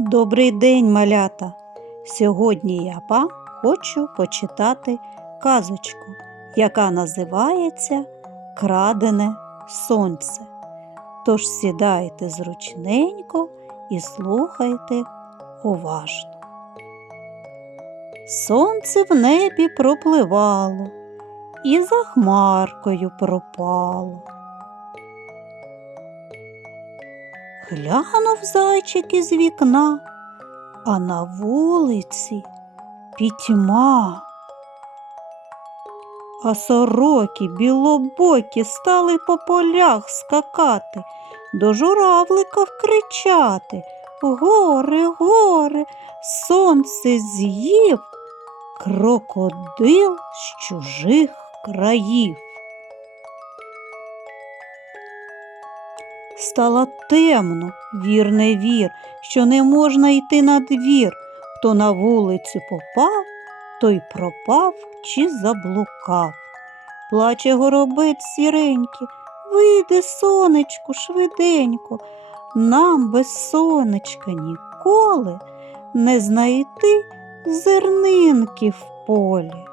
Добрий день, малята! Сьогодні я вам хочу почитати казочку, яка називається Крадене сонце. Тож сідайте зручненько і слухайте уважно. Сонце в небі пропливало і за хмаркою пропало. Глянув зайчик із вікна, а на вулиці пітьма. А сороки білобокі стали по полях скакати, до журавлика вкричати. Горе, горе, сонце з'їв крокодил з чужих країв. Стало темно, вір не вір, що не можна йти на двір. Хто на вулицю попав, той пропав чи заблукав. Плаче горобець сіренький, вийди, сонечку, швиденько, нам без сонечка ніколи не знайти зернинки в полі.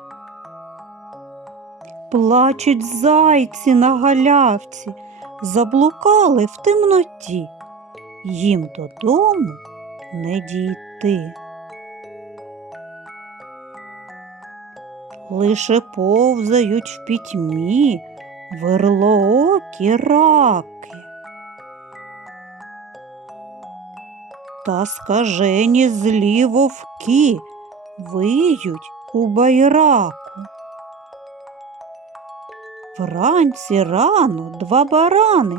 Плачуть зайці на галявці, заблукали в темноті, їм додому не дійти. Лише повзають в пітьмі верлоокі раки. Та скажені злі вовки виють у байраку. Вранці рано два барани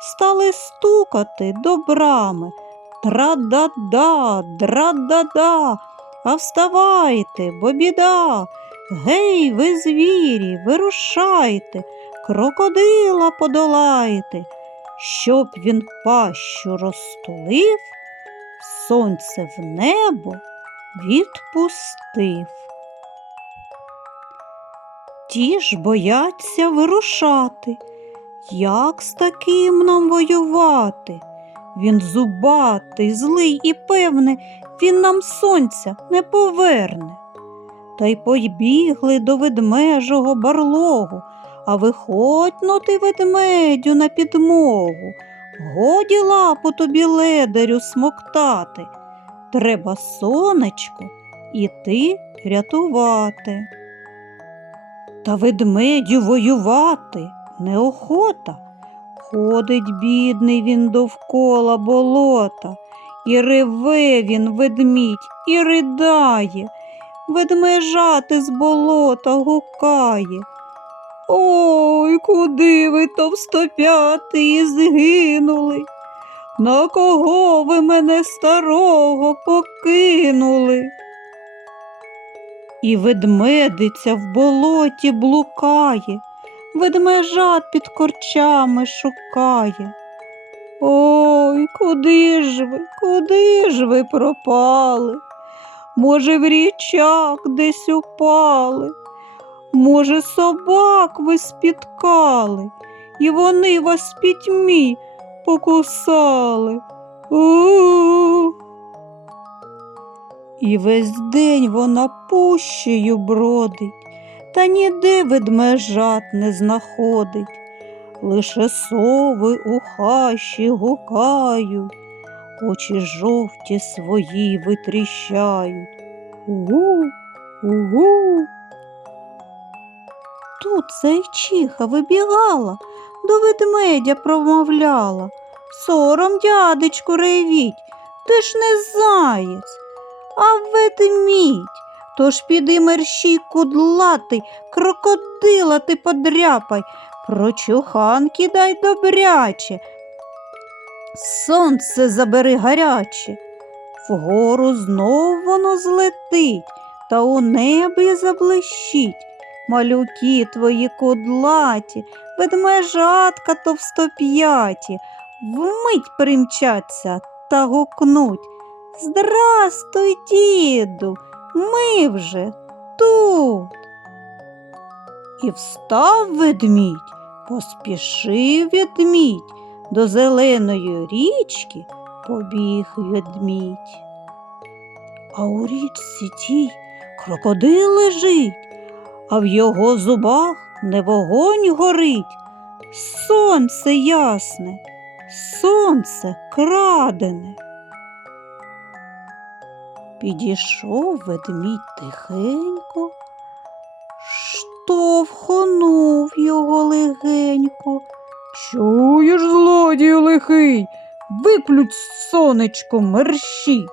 стали стукати до брами. Тра-да-да, дра-да-да, а вставайте, бо біда. Гей, ви звірі, вирушайте, крокодила подолайте, щоб він пащу розтулив, сонце в небо відпустив. Ті ж бояться вирушати. Як з таким нам воювати? Він зубатий, злий і певне, він нам сонця не поверне. Та й побігли до ведмежого барлогу, а виходь но ти ведмедю на підмогу. Годі лапу тобі ледарю смоктати. Треба сонечко іти рятувати. Та ведмедю воювати неохота. Ходить бідний він довкола болота, і реве він ведмідь, і ридає, ведмежати з болота гукає. Ой, куди ви товстоп'ятий згинули? На кого ви мене старого покинули? І ведмедиця в болоті блукає, ведмежат під корчами шукає. Ой, куди ж ви, куди ж ви пропали? Може, в річак десь упали, може, собак ви спіткали, і вони вас пітьмі покусали. У-у-у. І весь день вона пущею бродить, та ніде ведмежат не знаходить. Лише сови у хащі гукають, очі жовті свої витріщають. Угу, угу. Тут зайчиха вибігала, до ведмедя промовляла. Сором, дядечку, ревіть, ти ж не заєць а ведмідь. Тож піди мерщій кудлатий, крокодила ти подряпай, прочухан кидай добряче. Сонце забери гаряче, вгору знов воно злетить, та у небі заблищить. Малюки твої кудлаті, ведмежатка товстоп'яті, вмить примчаться та гукнуть. Здрастуй, діду, ми вже тут. І встав ведмідь, поспішив ведмідь, до зеленої річки побіг ведмідь. а у річці тій крокодил лежить, а в його зубах не вогонь горить, сонце ясне, сонце крадене. Підійшов ведмідь тихенько, штовхонув його легенько. Чуєш, злодію лихий, виключ сонечко мерщій,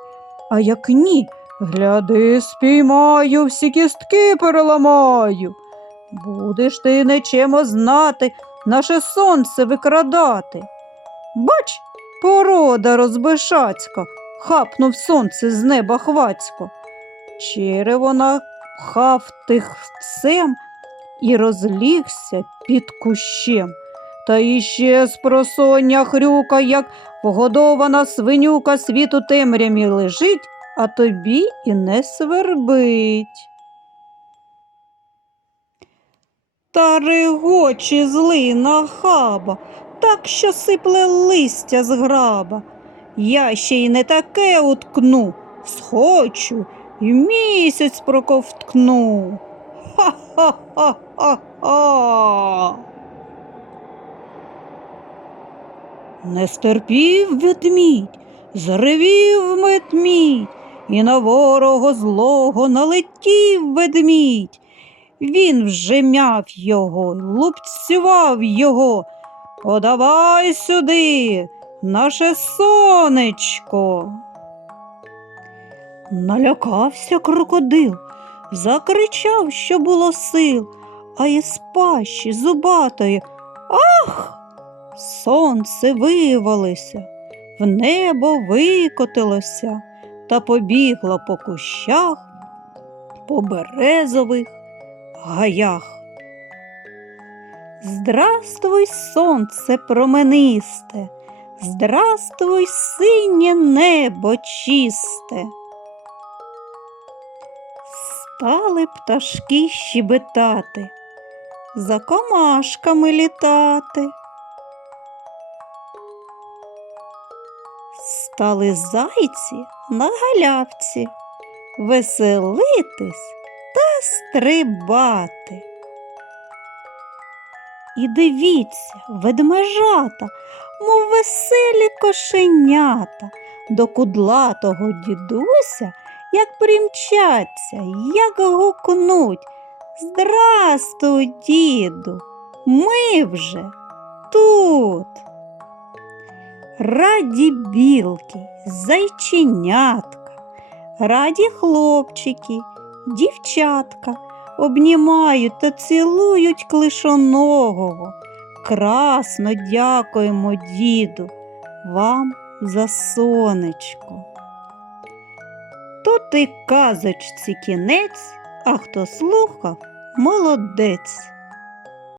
а як ні, гляди, спіймаю, всі кістки переламаю. Будеш ти нечемо знати, наше сонце викрадати. Бач, порода розбишацька, хапнув сонце з неба хвацько. Черево нахав тихцем і розлігся під кущем. Та іще з просоння хрюка, як вгодована свинюка світу темрямі лежить, а тобі і не свербить. Та регоче злий нахаба, так що сипле листя з граба. Я ще й не таке уткну, схочу і місяць проковткну. Ха-ха-ха-ха-ха. Не стерпів ведмідь, заревів медмідь, і на ворога злого налетів ведмідь. Він вже мяв його, лупцював його. Подавай сюди, наше сонечко. Налякався крокодил, закричав, що було сил, а із пащі зубатої Ах! Сонце вивалося, в небо викотилося та побігло по кущах, по березових гаях. Здравствуй, сонце променисте, здравствуй, синє небо чисте. Стали пташки щебетати, за комашками літати. Стали зайці на галявці, веселитись та стрибати. І дивіться, ведмежата, мов веселі кошенята, до кудлатого дідуся, як примчаться, як гукнуть. Здрастуй, діду, ми вже тут. Раді білки, зайченятка, раді хлопчики, дівчатка обнімають та цілують клишоногого. Красно дякуємо, діду, вам за сонечко. Тут і казочці кінець, а хто слухав, молодець.